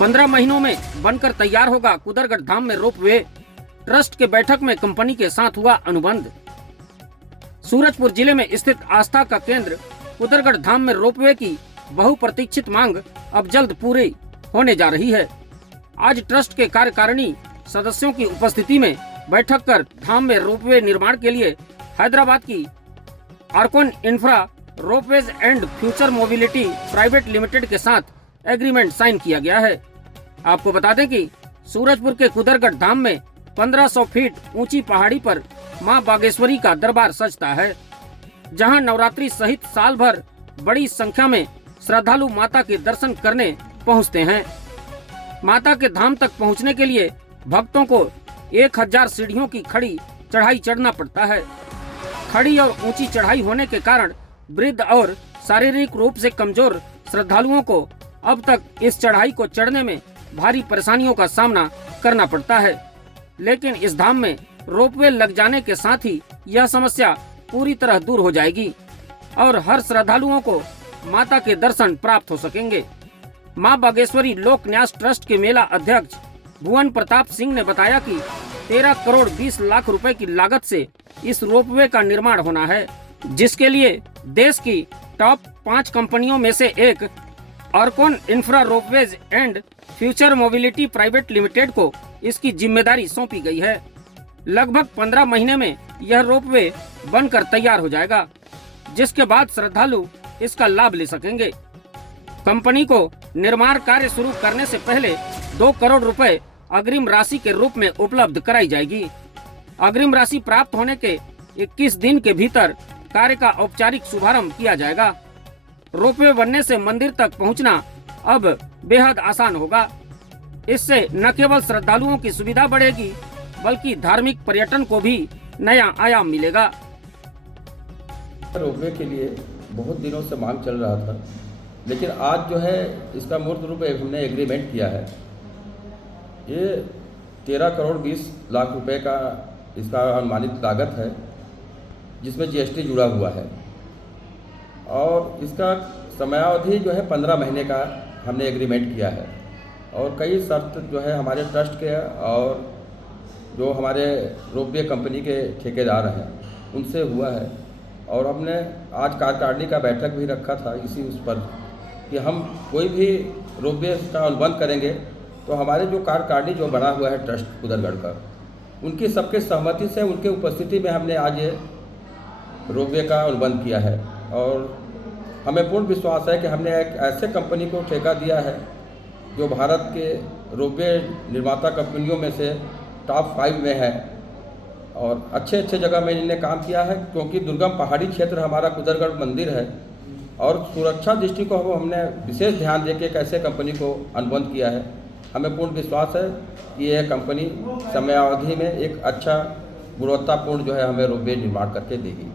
15 महीनों में बनकर तैयार होगा कुदरगढ़ धाम में रोपवे। ट्रस्ट के बैठक में कंपनी के साथ हुआ अनुबंध। सूरजपुर जिले में स्थित आस्था का केंद्र कुदरगढ़ धाम में रोपवे की बहुप्रतीक्षित मांग अब जल्द पूरी होने जा रही है। आज ट्रस्ट के कार्यकारिणी सदस्यों की उपस्थिति में बैठक कर धाम में रोपवे निर्माण के लिए हैदराबाद की Arkon Infra Ropeways and Future Mobility Private Limited के साथ एग्रीमेंट साइन किया गया है। आपको बता दें कि सूरजपुर के कुदरगढ़ धाम में 1500 फीट ऊंची पहाड़ी पर मां बागेश्वरी का दरबार सजता है, जहां नवरात्रि सहित साल भर बड़ी संख्या में श्रद्धालु माता के दर्शन करने पहुंचते हैं। माता के धाम तक पहुंचने के लिए भक्तों को 1000 सीढ़ियों की खड़ी चढ़ाई चढ़ना पड़ता है। खड़ी और ऊंची चढ़ाई होने के कारण वृद्ध और शारीरिक रूप से कमजोर श्रद्धालुओं को अब तक इस चढ़ाई को चढ़ने में भारी परेशानियों का सामना करना पड़ता है, लेकिन इस धाम में रोपवे लग जाने के साथ ही यह समस्या पूरी तरह दूर हो जाएगी और हर श्रद्धालुओं को माता के दर्शन प्राप्त हो सकेंगे। मां बागेश्वरी लोक न्यास ट्रस्ट के मेला अध्यक्ष भुवन प्रताप सिंह ने बताया कि 13 करोड़ 20 लाख रुपए की लागत से इस रोपवे का निर्माण होना है, जिसके लिए देश की टॉप 5 कंपनियों में से एक Arkon Infra Ropeways and Future Mobility Private Limited को इसकी जिम्मेदारी सौंपी गई है। लगभग 15 महीने में यह रोपवे बनकर तैयार हो जाएगा, जिसके बाद श्रद्धालु इसका लाभ ले सकेंगे। कंपनी को निर्माण कार्य शुरू करने से पहले 2 करोड़ रुपए अग्रिम राशि के रूप में उपलब्ध कराई जाएगी। अग्रिम राशि प्राप्त होने के 21 दिन के भीतर कार्य का औपचारिक शुभारंभ किया जाएगा। रोपवे बनने से मंदिर तक पहुंचना अब बेहद आसान होगा। इससे न केवल श्रद्धालुओं की सुविधा बढ़ेगी, बल्कि धार्मिक पर्यटन को भी नया आयाम मिलेगा। रोपवे के लिए बहुत दिनों से मांग चल रहा था, लेकिन आज जो है इसका मूर्त रूप हमने एग्रीमेंट किया है। ये 13 करोड़ 20 लाख रुपए का इसका अनुमानित लागत है, जिसमें जीएसटी जुड़ा हुआ है और इसका समयावधि जो है 15 महीने का हमने एग्रीमेंट किया है और कई शर्त जो है हमारे ट्रस्ट के और जो हमारे रोपवे कंपनी के ठेकेदार हैं उनसे हुआ है। और हमने आज कार्यकारिणी का बैठक भी रखा था इसी उस पर कि हम कोई भी रोपवे का अनुबंध करेंगे तो हमारे जो कार्यकारिणी जो बना हुआ है ट्रस्ट कुदरगढ़ का, उनकी सबके सहमति से उनके उपस्थिति में हमने आज ये रोपवे का अनुबंध किया है। और हमें पूर्ण विश्वास है कि हमने एक ऐसे कंपनी को ठेका दिया है जो भारत के रोपवे निर्माता कंपनियों में से टॉप 5 में है और अच्छे जगह में इन्होंने काम किया है, क्योंकि दुर्गम पहाड़ी क्षेत्र हमारा कुदरगढ़ मंदिर है और सुरक्षा दृष्टि को हमने विशेष ध्यान देकर एक ऐसे कंपनी को अनुबंध किया है। हमें पूर्ण विश्वास है कि यह कंपनी समयावधि में एक अच्छा गुणवत्तापूर्ण जो है हमें रोपवे निर्माण करके देगी।